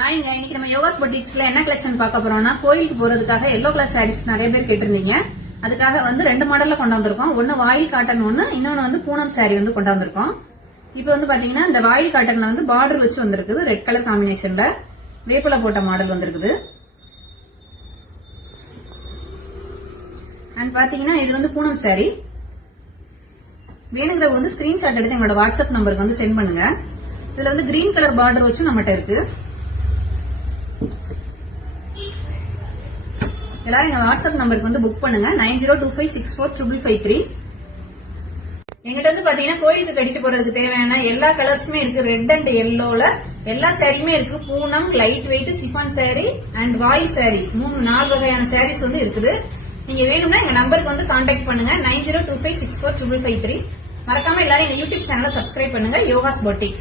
ஹாய்ங்க, இன்னைக்கு நம்ம யோகாஸ் பொட்டிக்ஸ்ல என்ன கலெக்ஷன் பார்க்க போறோம்னா, கோயிலுக்கு போறதுக்காக எல்லோ கலர் சாரீஸ் நிறைய பேர் கேட்டிருந்தீங்க. அதுக்காக வந்து ரெண்டு மாடல்ல கொண்டு வந்திருக்கோம். ஒன்னு வாயில் காட்டன், இன்னொன்னு வந்து பூனம் சாரி வந்து கொண்டு வந்திருக்கோம். இப்போ வந்து பாத்தீங்கன்னா இந்த வாயில் காட்டன்ல வந்து பார்டர் வச்சு வந்திருக்குது. ரெட் கலர் காம்பினேஷன்ல வேப்பில போட்ட மாடல் வந்திருக்குது. அண்ட் பாத்தீங்கன்னா இது வந்து பூனம் சாரி. வேணுங்கிறவங்க வந்து ஸ்கிரீன்ஷாட் எடுத்து எங்களோட வாட்ஸ்அப் நம்பருக்கு வந்து சென்ட் பண்ணுங்க. இதுல வந்து கிரீன் கலர் பார்டர் வச்சு நம்மகிட்ட இருக்கு. எல்லாரும் எங்க வாட்ஸ்அப் நம்பருக்கு வந்து புக் பண்ணுங்க. 9025645553. எங்கிட்ட வந்து பாத்தீங்கன்னா கோயிலுக்கு கட்டிட்டு போறதுக்கு தேவையான எல்லா கலர்ஸுமே இருக்கு. ரெட் அண்ட் எல்லோல எல்லா சாரியுமே இருக்கு. Poonam, light weight, chiffon sorry and வாயில் சாரி, 4 வகையான சாரீஸ் வந்து இருக்குது. நீங்க வேணும்னா எங்க நம்பருக்கு வந்து கான்டாக்ட் பண்ணுங்க. 9025645553. மறக்காம எல்லாரும் எங்க யூடியூப் சேனலை சப்ஸ்கிரைப் பண்ணுங்க. யோகாஸ் பொட்டிக்.